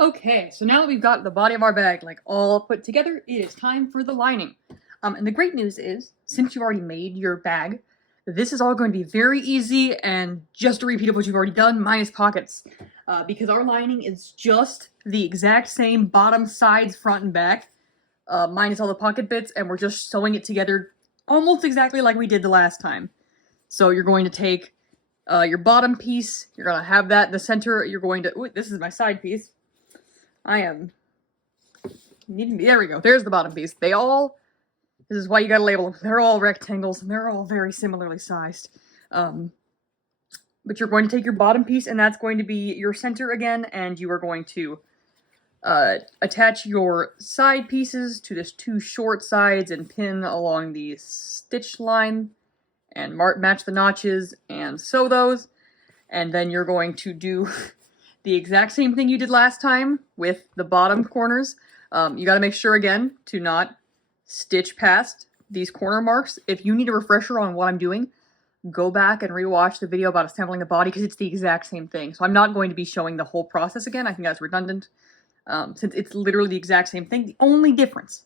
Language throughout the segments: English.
Okay, so now that we've got the body of our bag like all put together, it is time for the lining. And the great news is, since you've already made your bag, this is all going to be very easy and just a repeat of what you've already done, minus pockets. Because our lining is just the exact same bottom, sides, front, and back, minus all the pocket bits, and we're just sewing it together almost exactly like we did the last time. So you're going to take your bottom piece, you're going to have that in the center, you're going to, ooh, this is my side piece. There we go, there's the bottom piece. This is why you gotta label them. They're all rectangles, and they're all very similarly sized. But you're going to take your bottom piece, and that's going to be your center again, and you are going to attach your side pieces to the two short sides and pin along the stitch line, and match the notches, and sew those. And then you're going to do the exact same thing you did last time with the bottom corners. You gotta make sure, again, to not stitch past these corner marks. If you need a refresher on what I'm doing, go back and rewatch the video about assembling the body, because it's the exact same thing. So I'm not going to be showing the whole process again. I think that's redundant, since it's literally the exact same thing. The only difference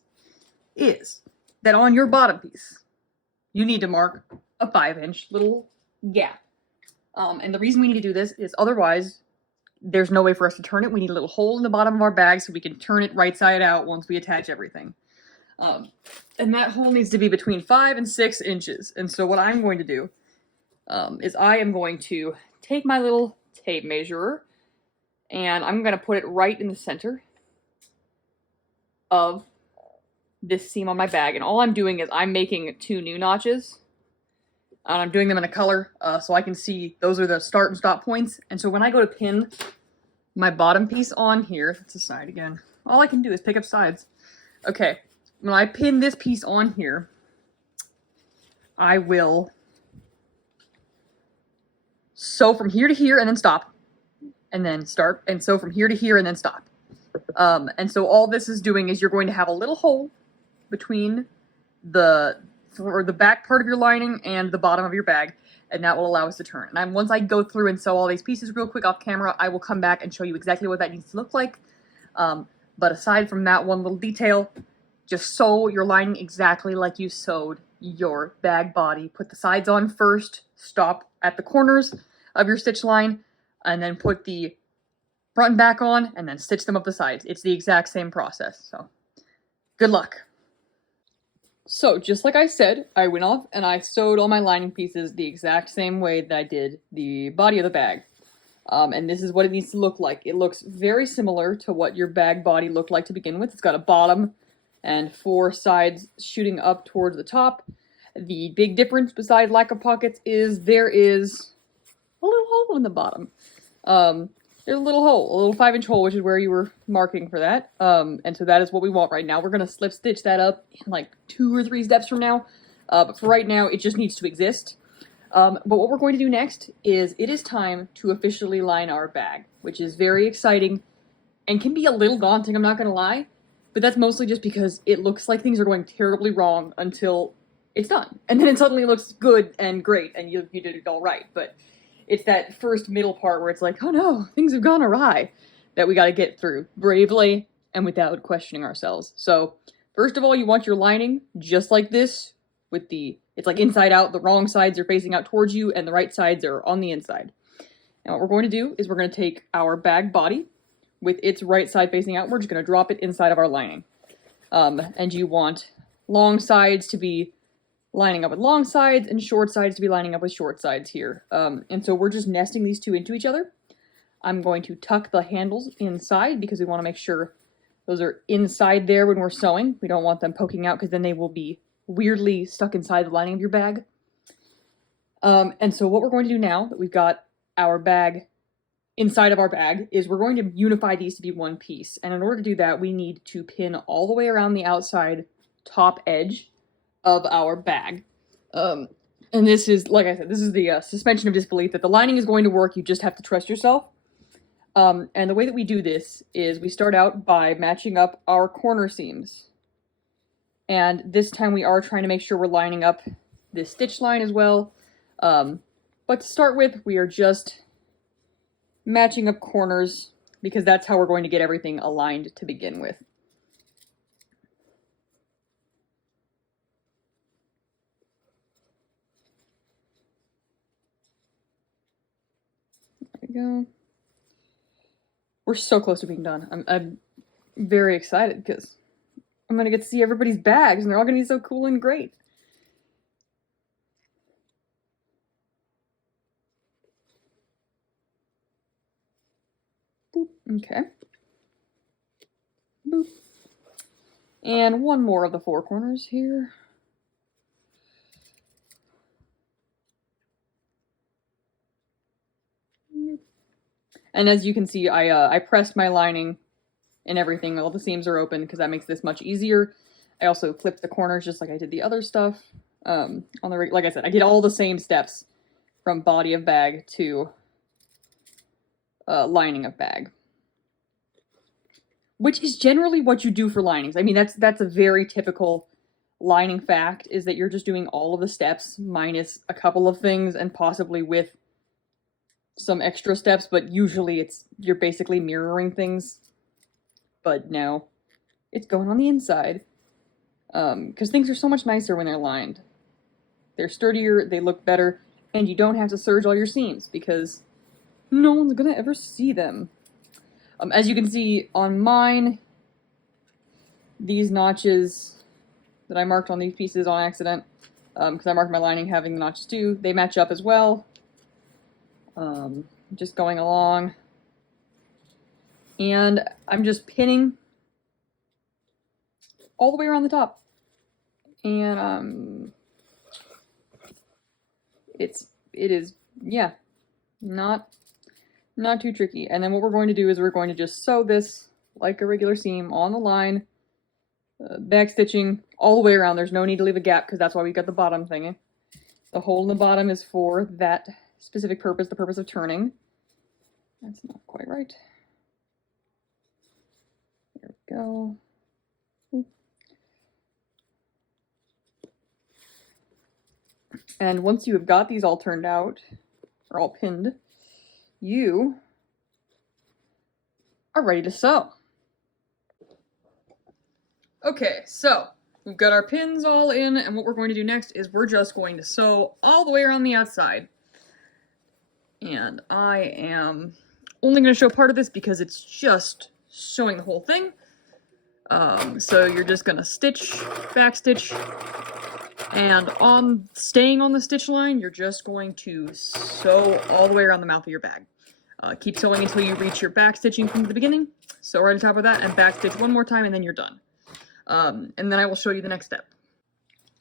is that on your bottom piece, you need to mark a 5-inch little gap. And the reason we need to do this is otherwise there's no way for us to turn it. We need a little hole in the bottom of our bag so we can turn it right side out once we attach everything. And that hole needs to be between 5 and 6 inches. And so what I'm going to do is I am going to take my little tape measurer and I'm going to put it right in the center of this seam on my bag. And all I'm doing is I'm making 2 new notches. And I'm doing them in a color so I can see those are the start and stop points. And so when I go to pin my bottom piece on here, that's the side again, all I can do is pick up sides. Okay, when I pin this piece on here, I will sew from here to here and then stop. And then start and sew from here to here and then stop. And so all this is doing is you're going to have a little hole between the back part of your lining and the bottom of your bag, and that will allow us to turn. And once I go through and sew all these pieces real quick off camera, I will come back and show you exactly what that needs to look like. But aside from that one little detail, just sew your lining exactly like you sewed your bag body. Put the sides on first, stop at the corners of your stitch line, and then put the front and back on, and then stitch them up the sides. It's the exact same process, so good luck. So, just like I said, I went off and I sewed all my lining pieces the exact same way that I did the body of the bag. And this is what it needs to look like. It looks very similar to what your bag body looked like to begin with. It's got a bottom and 4 sides shooting up towards the top. The big difference, besides lack of pockets, is there is a little hole in the bottom. There's a little hole, a little 5-inch hole, which is where you were marking for that. And so that is what we want right now. We're going to slip stitch that up in like 2 or 3 steps from now. But for right now, it just needs to exist. But what we're going to do next is it is time to officially line our bag, which is very exciting and can be a little daunting, I'm not going to lie. But that's mostly just because it looks like things are going terribly wrong until it's done. And then it suddenly looks good and great and you did it all right. But it's that first middle part where it's like, oh no, things have gone awry, that we got to get through bravely and without questioning ourselves. So first of all, you want your lining just like this, with it's like inside out. The wrong sides are facing out towards you and the right sides are on the inside. And what we're going to do is we're going to take our bag body with its right side facing out. We're just going to drop it inside of our lining. And you want long sides to be lining up with long sides and short sides to be lining up with short sides here. And so we're just nesting these two into each other. I'm going to tuck the handles inside because we want to make sure those are inside there when we're sewing. We don't want them poking out because then they will be weirdly stuck inside the lining of your bag. And so what we're going to do now that we've got our bag inside of our bag is we're going to unify these to be one piece. And in order to do that, we need to pin all the way around the outside top edge of our bag. And this is, like I said, this is the suspension of disbelief that the lining is going to work. You just have to trust yourself. And the way that we do this is we start out by matching up our corner seams. And this time we are trying to make sure we're lining up this stitch line as well. But to start with, we are just matching up corners because that's how we're going to get everything aligned to begin with. There we go. We're so close to being done. I'm very excited because I'm going to get to see everybody's bags and they're all going to be so cool and great. Boop. Okay. Boop. And one more of the four corners here. And as you can see, I pressed my lining and everything. All the seams are open because that makes this much easier. I also clipped the corners just like I did the other stuff. On the like I said, I did all the same steps from body of bag to lining of bag, which is generally what you do for linings. I mean, that's a very typical lining fact, is that you're just doing all of the steps minus a couple of things and possibly with some extra steps, but usually you're basically mirroring things. But no, it's going on the inside, because things are so much nicer when they're lined. They're sturdier, they look better, and you don't have to serge all your seams because no one's gonna ever see them. As you can see on mine, these notches that I marked on these pieces on accident, because I marked my lining having the notches too, they match up as well. Just going along, and I'm just pinning all the way around the top, and it is, yeah, not too tricky. And then what we're going to do is we're going to just sew this like a regular seam on the line, back stitching all the way around. There's no need to leave a gap because that's why we got the bottom thing. The hole in the bottom is for that specific purpose, the purpose of turning. That's not quite right. There we go. Ooh. And once you have got these all turned out, or all pinned, you are ready to sew. Okay, so we've got our pins all in, and what we're going to do next is we're just going to sew all the way around the outside. And I am only going to show part of this because it's just showing the whole thing. So you're just going to stitch, back stitch, and staying on the stitch line, you're just going to sew all the way around the mouth of your bag. Keep sewing until you reach your back stitching from the beginning. Sew right on top of that and back stitch one more time and then you're done. And then I will show you the next step.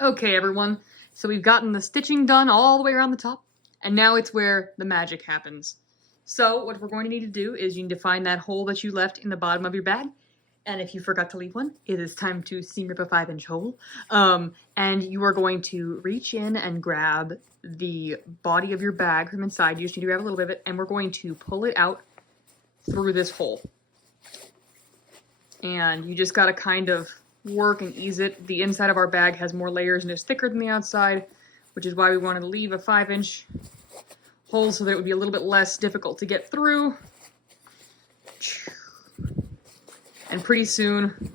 Okay, everyone. So we've gotten the stitching done all the way around the top. And now it's where the magic happens. So what we're going to need to do is you need to find that hole that you left in the bottom of your bag. And if you forgot to leave one, it is time to seam rip a 5-inch hole. And you are going to reach in and grab the body of your bag from inside. You just need to grab a little bit of it, and we're going to pull it out through this hole. And you just gotta kind of work and ease it. The inside of our bag has more layers and is thicker than the outside, which is why we wanted to leave a 5-inch hole so that it would be a little bit less difficult to get through. And pretty soon,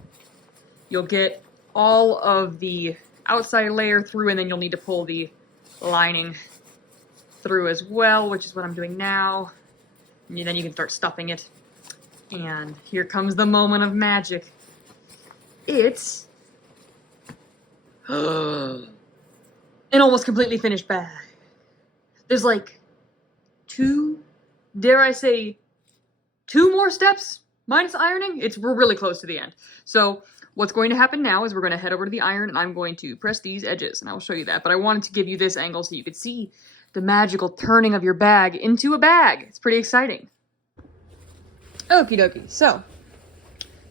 you'll get all of the outside layer through, and then you'll need to pull the lining through as well, which is what I'm doing now. And then you can start stuffing it. And here comes the moment of magic. It's an almost completely finished bag. There's like dare I say, 2 more steps minus ironing. We're really close to the end. So what's going to happen now is we're going to head over to the iron and I'm going to press these edges and I will show you that. But I wanted to give you this angle so you could see the magical turning of your bag into a bag. It's pretty exciting. Okie dokie. So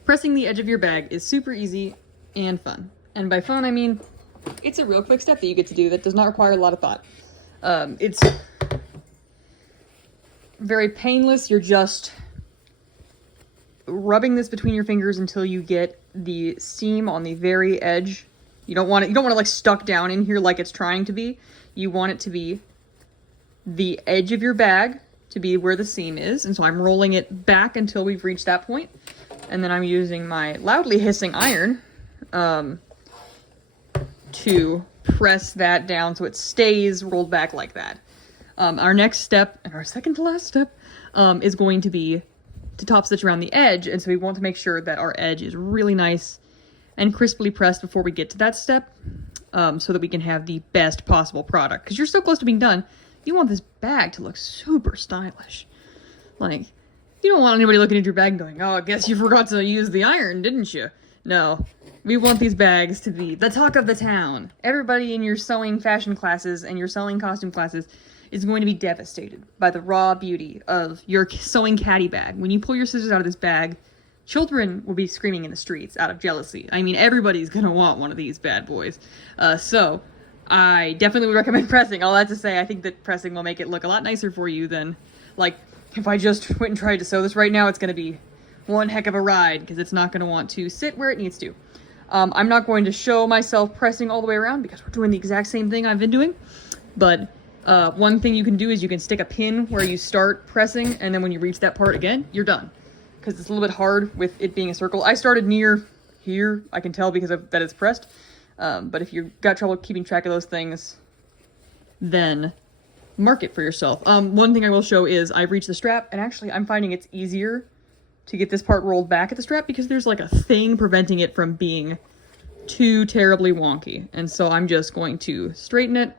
pressing the edge of your bag is super easy and fun. And by fun, I mean, it's a real quick step that you get to do that does not require a lot of thought. It's very painless. You're just rubbing this between your fingers until you get the seam on the very edge. You don't want it like stuck down in here like it's trying to be. You want it to be the edge of your bag to to be where the seam is, and so I'm rolling it back until we've reached that point, and then I'm using my loudly hissing iron to press that down so it stays rolled back like that. Our next step, and our second to last step, is going to be to top stitch around the edge, and so we want to make sure that our edge is really nice and crisply pressed before we get to that step, so that we can have the best possible product. Because you're so close to being done, you want this bag to look super stylish. Like, you don't want anybody looking at your bag and going, oh, I guess you forgot to use the iron, didn't you? No. We want these bags to be the talk of the town. Everybody in your sewing fashion classes and your sewing costume classes is going to be devastated by the raw beauty of your sewing caddy bag. When you pull your scissors out of this bag, children will be screaming in the streets out of jealousy. I mean, everybody's gonna want one of these bad boys. So, I definitely would recommend pressing. All that to say, I think that pressing will make it look a lot nicer for you than, like, if I just went and tried to sew this right now, it's gonna be one heck of a ride, because it's not gonna want to sit where it needs to. I'm not going to show myself pressing all the way around, because we're doing the exact same thing I've been doing, but one thing you can do is you can stick a pin where you start pressing, and then when you reach that part again, you're done. Because it's a little bit hard with it being a circle. I started near here, I can tell because of that it's pressed. But if you've got trouble keeping track of those things, then mark it for yourself. One thing I will show is I've reached the strap, and actually I'm finding it's easier to get this part rolled back at the strap because there's like a thing preventing it from being too terribly wonky. And so I'm just going to straighten it,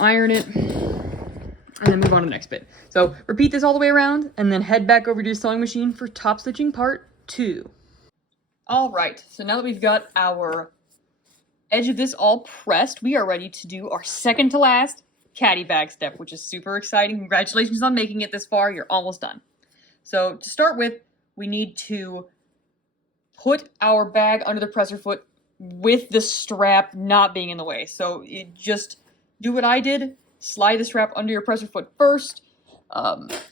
iron it, and then move on to the next bit. So repeat this all the way around, and then head back over to your sewing machine for top stitching part 2. All right, so now that we've got our edge of this all pressed, we are ready to do our second to last caddy bag step, which is super exciting. Congratulations on making it this far. You're almost done. So to start with, we need to put our bag under the presser foot with the strap not being in the way. So you just do what I did, slide the strap under your presser foot first.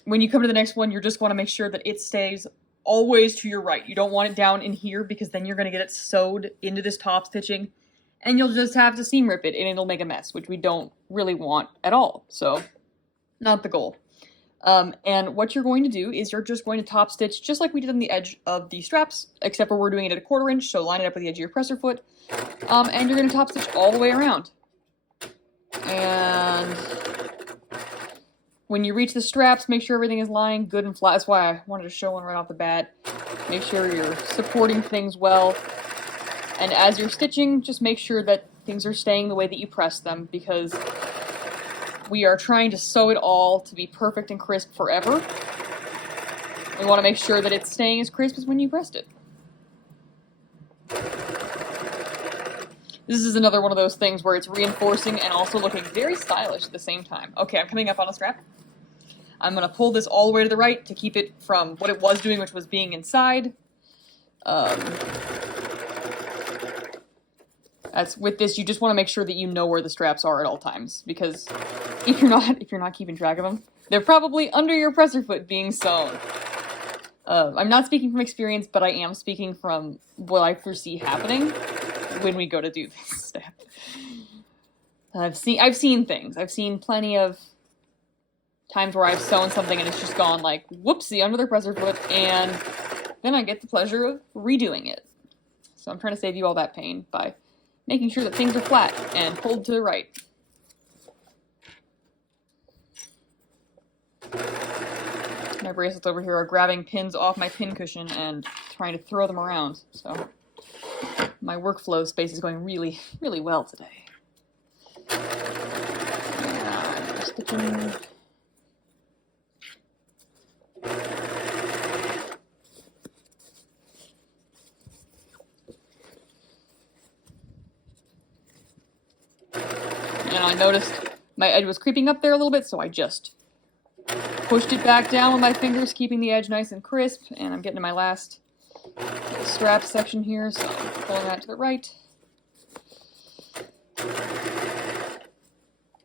When you come to the next one, you just want to make sure that it stays always to your right. You don't want it down in here because then you're going to get it sewed into this top stitching and you'll just have to seam rip it and it'll make a mess, which we don't really want at all. So, not the goal. And what you're going to do is you're just going to top stitch just like we did on the edge of the straps, except for we're doing it at a 1/4 inch, so line it up with the edge of your presser foot. And you're going to top stitch all the way around. And when you reach the straps, make sure everything is lying good and flat. That's why I wanted to show one right off the bat. Make sure you're supporting things well. And as you're stitching, just make sure that things are staying the way that you press them, because we are trying to sew it all to be perfect and crisp forever. We want to make sure that it's staying as crisp as when you pressed it. This is another one of those things where it's reinforcing and also looking very stylish at the same time. Okay, I'm coming up on a strap. I'm going to pull this all the way to the right to keep it from what it was doing, which was being inside. With this, you just want to make sure that you know where the straps are at all times, because if you're not keeping track of them, they're probably under your presser foot being sewn. I'm not speaking from experience, but I am speaking from what I foresee happening when we go to do this step. I've seen things. I've seen plenty of times where I've sewn something and it's just gone like whoopsie under the presser foot, and then I get the pleasure of redoing it. So I'm trying to save you all that pain by making sure that things are flat and pulled to the right. My bracelets over here are grabbing pins off my pin cushion and trying to throw them around, so my workflow space is going really, really well today. Yeah, stitching. And I noticed my edge was creeping up there a little bit, so I just pushed it back down with my fingers, keeping the edge nice and crisp. And I'm getting to my last strap section here, so I'm pulling that to the right.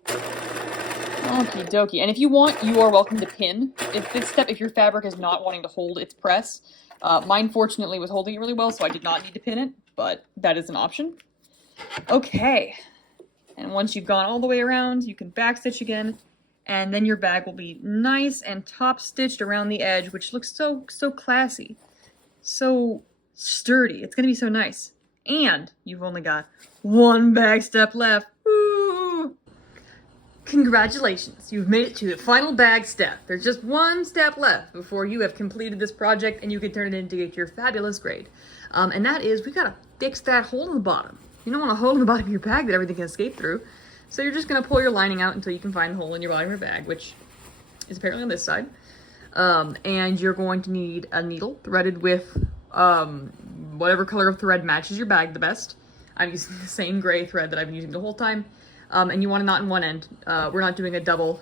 Okie dokie. And if you want, you are welcome to pin. If your fabric is not wanting to hold its press, mine fortunately was holding it really well, so I did not need to pin it, but that is an option. Okay. And once you've gone all the way around, you can backstitch again And then your bag will be nice and top stitched around the edge, which looks so classy. So sturdy. It's gonna be so nice. And you've only got one bag step left. Woo! Congratulations, you've made it to the final bag step. There's just one step left before you have completed this project and you can turn it in to get your fabulous grade. And that is, we gotta fix that hole in the bottom. You don't want a hole in the bottom of your bag that everything can escape through. So you're just gonna pull your lining out until you can find the hole in your bottom of your bag, which is apparently on this side. And you're going to need a needle threaded with whatever color of thread matches your bag the best. I'm using the same gray thread that I've been using the whole time. And you want a knot in one end. We're not doing a double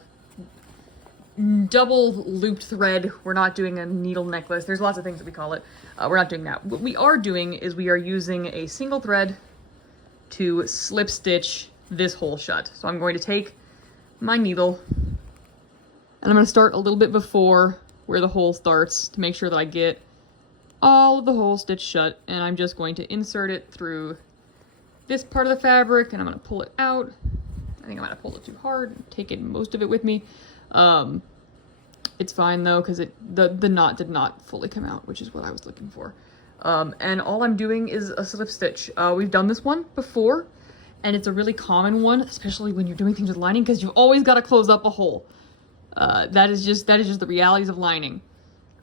looped thread. We're not doing a needle necklace. There's lots of things that we call it. We're not doing that. What we are doing is we are using a single thread to slip stitch this hole shut. So I'm going to take my needle and I'm going to start a little bit before where the hole starts to make sure that I get all of the hole stitched shut, and I'm just going to insert it through this part of the fabric and I'm going to pull it out. I think I might have pulled it too hard, taken most of it with me. It's fine though, because the knot did not fully come out, which is what I was looking for. And all I'm doing is a slip stitch. We've done this one before, and it's a really common one, especially when you're doing things with lining, because you've always got to close up a hole. That is just the realities of lining.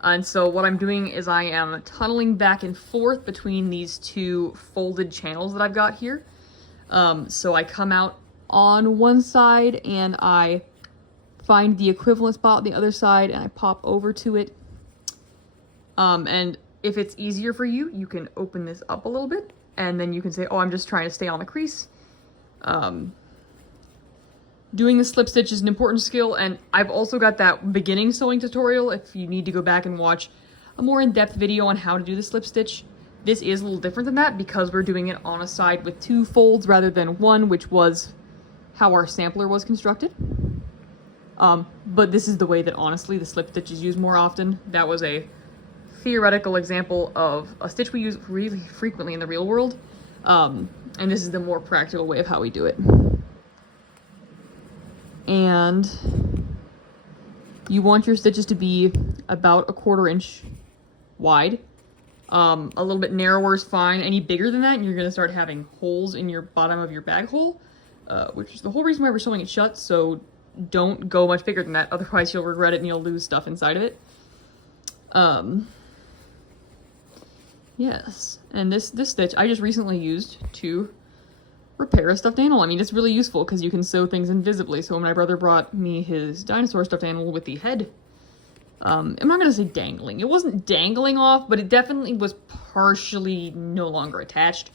And so what I'm doing is I am tunneling back and forth between these two folded channels that I've got here. So I come out on one side and I find the equivalent spot on the other side and I pop over to it. And if it's easier for you, you can open this up a little bit and then you can say, oh, I'm just trying to stay on the crease. Doing the slip stitch is an important skill, and I've also got that beginning sewing tutorial if you need to go back and watch a more in-depth video on how to do the slip stitch. This is a little different than that because we're doing it on a side with two folds rather than one, which was how our sampler was constructed. But this is the way that honestly the slip stitch is used more often. That was a theoretical example of a stitch we use really frequently in the real world. And this is the more practical way of how we do it. And you want your stitches to be about 1/4 inch wide. A little bit narrower is fine. Any bigger than that and you're going to start having holes in your bottom of your bag hole, which is the whole reason why we're sewing it shut. So don't go much bigger than that, otherwise you'll regret it and you'll lose stuff inside of it. Yes, and this stitch I just recently used to repair a stuffed animal. I mean, it's really useful because you can sew things invisibly. So when my brother brought me his dinosaur stuffed animal with the head, I'm not gonna say dangling. It wasn't dangling off, but it definitely was partially no longer attached.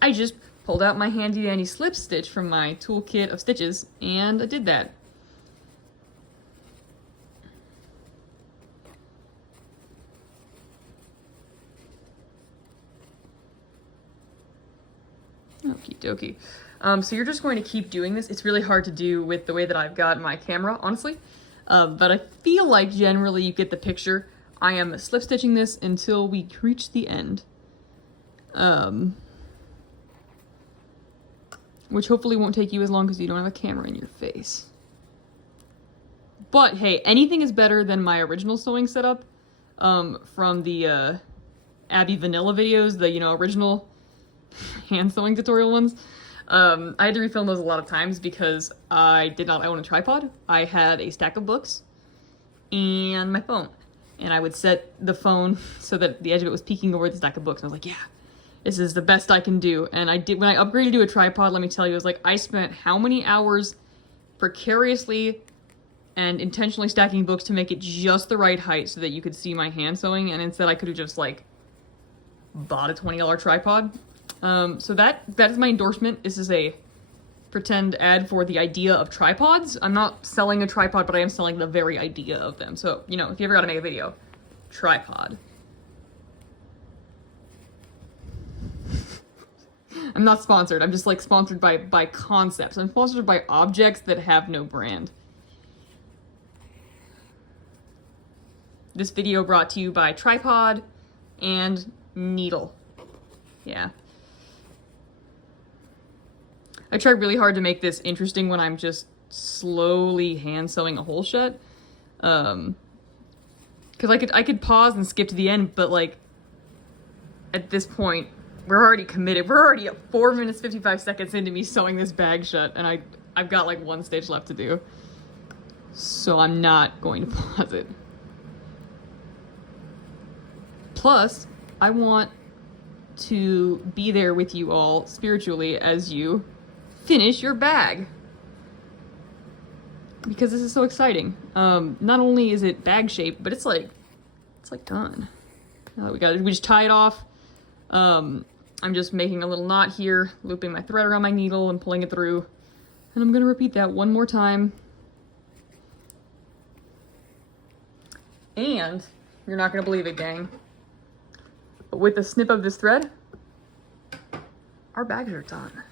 I just pulled out my handy dandy slip stitch from my toolkit of stitches and I did that. Okie dokie. So you're just going to keep doing this. It's really hard to do with the way that I've got my camera, honestly. But I feel like generally you get the picture. I am slip stitching this until we reach the end. Which hopefully won't take you as long because you don't have a camera in your face. But hey, anything is better than my original sewing setup from the Abby Vanilla videos, the, original hand sewing tutorial ones. I had to refilm those a lot of times because I did not own a tripod. I had a stack of books and my phone. And I would set the phone so that the edge of it was peeking over the stack of books. And I was like, yeah, this is the best I can do. And I did, when I upgraded to a tripod, let me tell you, it was like I spent how many hours precariously and intentionally stacking books to make it just the right height so that you could see my hand sewing. And instead I could have just like bought a $20 tripod. So that is my endorsement. This is a pretend ad for the idea of tripods. I'm not selling a tripod, but I am selling the very idea of them. So, if you ever gotta make a video, tripod. I'm not sponsored. I'm just like sponsored by concepts. I'm sponsored by objects that have no brand. This video brought to you by tripod and needle. Yeah. I try really hard to make this interesting when I'm just slowly hand sewing a hole shut. Because I could pause and skip to the end, but like at this point we're already committed. We're already at 4 minutes 55 seconds into me sewing this bag shut, and I've got like one stitch left to do. So I'm not going to pause it. Plus, I want to be there with you all spiritually as you finish your bag. Because this is so exciting. Not only is it bag shaped, but it's like done. Now we just tie it off. I'm just making a little knot here, looping my thread around my needle and pulling it through. And I'm gonna repeat that one more time. And you're not gonna believe it, gang, but with the snip of this thread, our bags are done.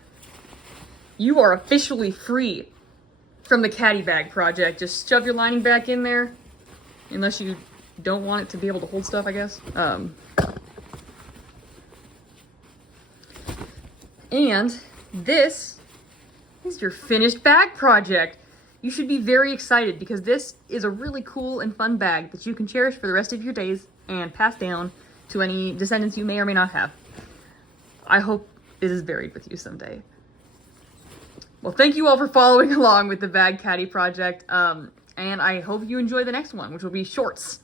You are officially free from the Caddy Bag project. Just shove your lining back in there, unless you don't want it to be able to hold stuff, I guess. And this is your finished bag project. You should be very excited because this is a really cool and fun bag that you can cherish for the rest of your days and pass down to any descendants you may or may not have. I hope it is buried with you someday. Well, thank you all for following along with the Bag Caddy project, and I hope you enjoy the next one, which will be shorts.